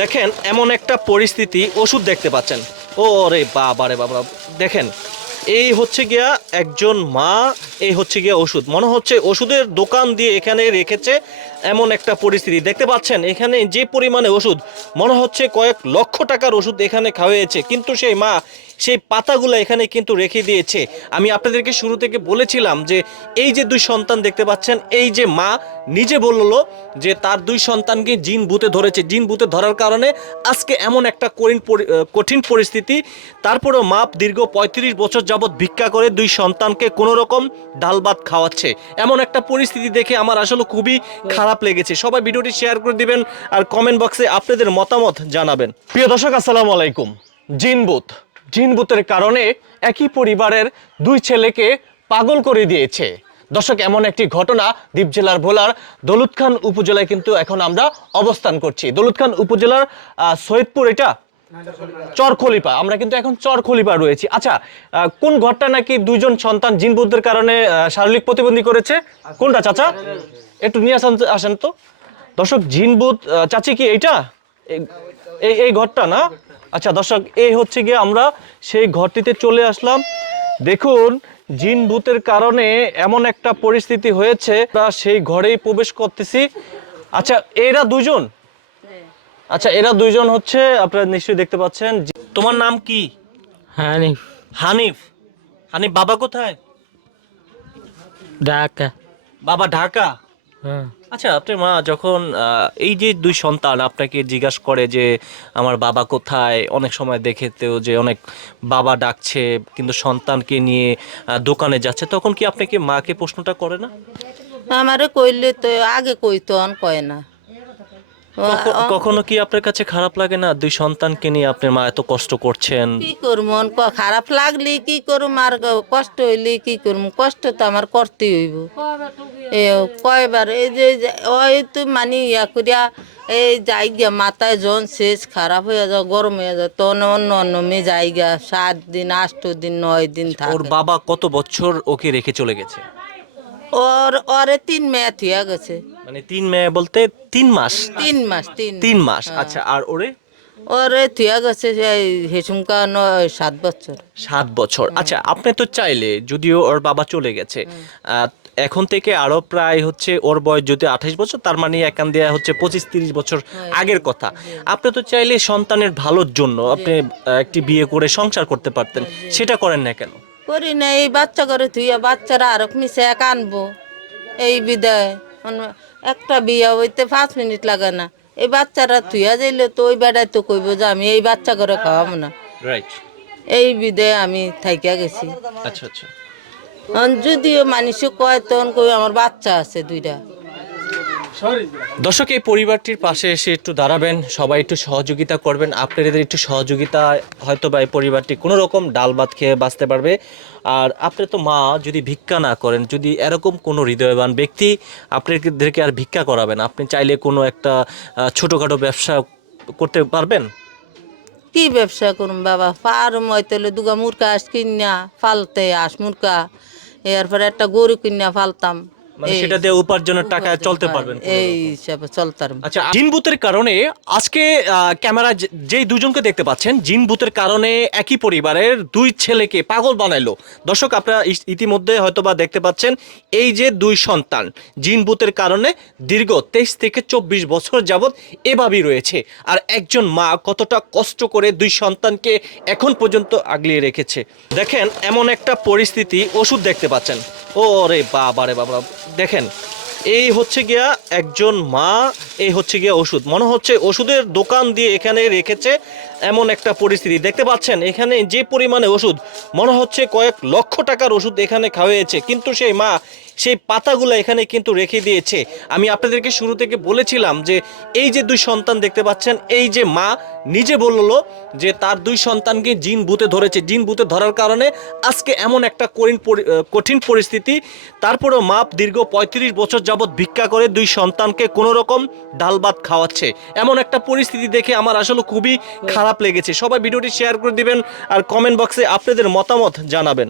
দেখেন, এমন একটা পরিস্থিতি ওষুধ দেখতে পাচ্ছেন। ও রে বাবা রে বাবা, দেখেন, এই হচ্ছে গিয়া একজন মা, এই হচ্ছে গিয়া ওষুধ। মনে হচ্ছে ওষুধের দোকান দিয়ে এখানে রেখেছে এমন একটা পরিস্থিতি। দেখতে পাচ্ছেন, এখানে যে পরিমাণে ওষুধ, মনে হচ্ছে কয়েক লক্ষ টাকার ওষুধ এখানে খাওয়াইছে। কিন্তু সেই মা সেই পাতাগুলো এখানে কিন্তু রেখে দিয়েছে। আমি আপনাদেরকে শুরু থেকে বলেছিলাম যে এই যে দুই সন্তান দেখতে পাচ্ছেন, এই যে মা নিজে বলল যে তার দুই সন্তানকে জিন বুতে ধরেছে। জিন বুতে ধরার কারণে আজকে এমন একটা কঠিন কঠিন পরিস্থিতি। তারপরেও মাপ দীর্ঘ পঁয়ত্রিশ বছর যাবৎ ভিক্ষা করে দুই সন্তানকে কোনো রকম ডাল ভাত খাওয়াচ্ছে। এমন একটা পরিস্থিতি দেখে আমার আসলে খুবই খারাপ লেগেছে। সবাই ভিডিওটি শেয়ার করে দিবেন আর কমেন্ট বক্সে আপনাদের মতামত জানাবেন। প্রিয় দর্শক, আসসালামু আলাইকুম। জিন বুথ জিন বুথের কারণে একই পরিবারের দুই ছেলেকে পাগল করে দিয়েছে। দর্শক এমন একটি ঘটনা দ্বীপ জেলার ভোলার দৌলত খান উপজেলায় কিন্তু এখন আমরা অবস্থান করছি। দৌলত খান উপজেলার সৈয়দপুর এটা? চরখলিপা। আমরা কিন্তু এখন চরখলিপা রয়েছি। আচ্ছা কোন ঘরটা নাকি দুইজন সন্তান জিন বুদ্ধের কারণে শারীরিক প্রতিবন্ধী করেছে? কোনটা চাচা? একটু নিয়ে আসেন আসেন তো। দর্শক জিন বুথ আহ, চাচি কি এইটা? এই- এই এই ঘরটা না? আচ্ছা দর্শক এই হচ্ছে গিয়ে আমরা সেই ঘরটিতে চলে আসলাম। দেখুন জিন ভূতের কারণে এমন একটা পরিস্থিতি হয়েছে আমরা সেই ঘরেই প্রবেশ করতেছি। আচ্ছা এরা দুজন আচ্ছা এরা দুইজন হচ্ছে আপনারা নিশ্চয়ই দেখতে পাচ্ছেন তোমার নাম কি? হানিফ। হানিফ। হানিফ বাবা কোথায়? ঢাকা। বাবা ঢাকা? আচ্ছা আপনার মা যখন এই যে দুই সন্তান আপনাকে জিজ্ঞাসা করে যে আমার বাবা কোথায়? অনেক সময় দেখেতেও যে অনেক বাবা ডাকছে কিন্তু সন্তানকে নিয়ে দোকানে যাচ্ছে তখন কি আপনাকে মাকে প্রশ্নটা করে না? আমারে কইলে তো আগে কইতো অন কয় না। কখনো কি আপনার কাছে খারাপ লাগে না? দুই সন্তানকে নিয়ে আপনার মা এত কষ্ট করছেন। কি করব? খারাপ লাগলি কি করুম আর কষ্ট হইলে কি করব? কষ্ট তো আমার করতে হইব। এ কয়বার এই যে ওই তো মানে ইয়া করিয়া এই যাই গিয়া মাথায় জন শেষ খারাপ হয়ে যাও গরম হয়ে যাও তখন অন্য অন্য মেয়ে যাই গিয়া সাত দিন আষ্ট দিন নয় দিন থাকে। ওর বাবা কত বছর ওকে রেখে চলে গেছে? ওর ওরে তিন মেয়ে থিয়া গেছে। মানে তিন মেয়ে বলতে তিন মাস? তিন মাস তিন তিন মাস আচ্ছা আর ওরে? ওরে থিয়া গেছে হেসুমকা নয় সাত বছর। সাত বছর। আচ্ছা আপনি তো চাইলে যদিও ওর বাবা চলে গেছে আহ, এখন থেকে আরও প্রায় হচ্ছে ওর বয়স যদি আঠাশ বছর তার মানে একান দেয়া হচ্ছে পঁচিশ তিরিশ বছর আগের কথা। আপনি তো চাইলে সন্তানের ভালোর জন্য আপনি একটি বিয়ে করে সংসার করতে পারতেন। সেটা করেন না কেন? করি না এই বাচ্চা করে তুই বাচ্চারা আরও মিশে এক আনব এই বিদায়। একটা বিয়া হইতে পাঁচ মিনিট লাগে না। এই বাচ্চারা থুইয়া যাইলে তো ওই বেড়ায় তো কইব যে আমি এই বাচ্চা করে খাওয়াবো না। রাইট এই বিদে আমি থাইকা গেছি। আচ্ছা আচ্ছা। যদিও মানুষ কয় তখন কই আমার বাচ্চা আছে দুইটা। দর্শক, এই পরিবারটির পাশে এসে একটু দাঁড়াবেন। সবাই একটু সহযোগিতা করবেন। আপনাদের একটু সহযোগিতা হয়তো বা এই পরিবারটি কোনো রকম ডাল ভাত খেয়ে বাঁচতে পারবে। আর আপনি তো মা যদি ভিক্ষা না করেন, যদি এরকম কোনো হৃদয়বান ব্যক্তি আপনাদেরকে আর ভিক্ষা করাবেন, আপনি চাইলে কোনো একটা ছোটোখাটো ব্যবসা করতে পারবেন? কি ব্যবসা করুম বাবা? পারুম হয়তো দুগা মুরকা আস কিনা ফালতে, আস মুরকা এরপরে একটা গরু কিনা ফালতাম। মানে সেটা দিয়ে উপার্জনের টাকায় চলতে পারবেন এই হিসাবে চলতাম আচ্ছা জিন বুথের কারণে আজকে ক্যামেরা যেই দুজনকে দেখতে পাচ্ছেন জিন বুথের কারণে একই পরিবারের দুই ছেলেকে পাগল বানাইলো। দর্শক আপনারা ইতিমধ্যে হয়তোবা দেখতে পাচ্ছেন এই যে দুই সন্তান জিন বুথের কারণে দীর্ঘ তেইশ থেকে চব্বিশ বছর যাবৎ এভাবেই রয়েছে। আর একজন মা কতটা কষ্ট করে দুই সন্তানকে এখন পর্যন্ত আগলিয়ে রেখেছে। দেখেন এমন একটা পরিস্থিতি ওষুধ দেখতে পাচ্ছেন। ও রে বাবা রে বাবা। দেখেন, এই হচ্ছে গিয়া একজন মা, এই হচ্ছে গিয়া ওষুধ। মনে হচ্ছে ওষুধের দোকান দিয়ে এখানে রেখেছে এমন একটা পরিস্থিতি। দেখতে পাচ্ছেন, এখানে যে পরিমাণে ওষুধ, মনে হচ্ছে কয়েক লক্ষ টাকার ওষুধ এখানে খাওয়াইছে। কিন্তু সেই মা সেই পাতাগুলো এখানে কিন্তু রেখে দিয়েছে। আমি আপনাদেরকে শুরু থেকে বলেছিলাম যে এই যে দুই সন্তান দেখতে পাচ্ছেন, এই যে মা নিজে বলল যে তার দুই সন্তানকে জিন বুতে ধরেছে। জিন বুতে ধরার কারণে আজকে এমন একটা কঠিন কঠিন পরিস্থিতি। তারপরেও মা দীর্ঘ পঁয়ত্রিশ বছর যাবৎ ভিক্ষা করে দুই সন্তানকে কোনো রকম ডাল ভাত খাওয়াচ্ছে। এমন একটা পরিস্থিতি দেখে আমার আসলে খুবই খারাপ লেগেছে। সবাই ভিডিওটি শেয়ার করে দিবেন আর কমেন্ট বক্সে আপনাদের মতামত জানাবেন।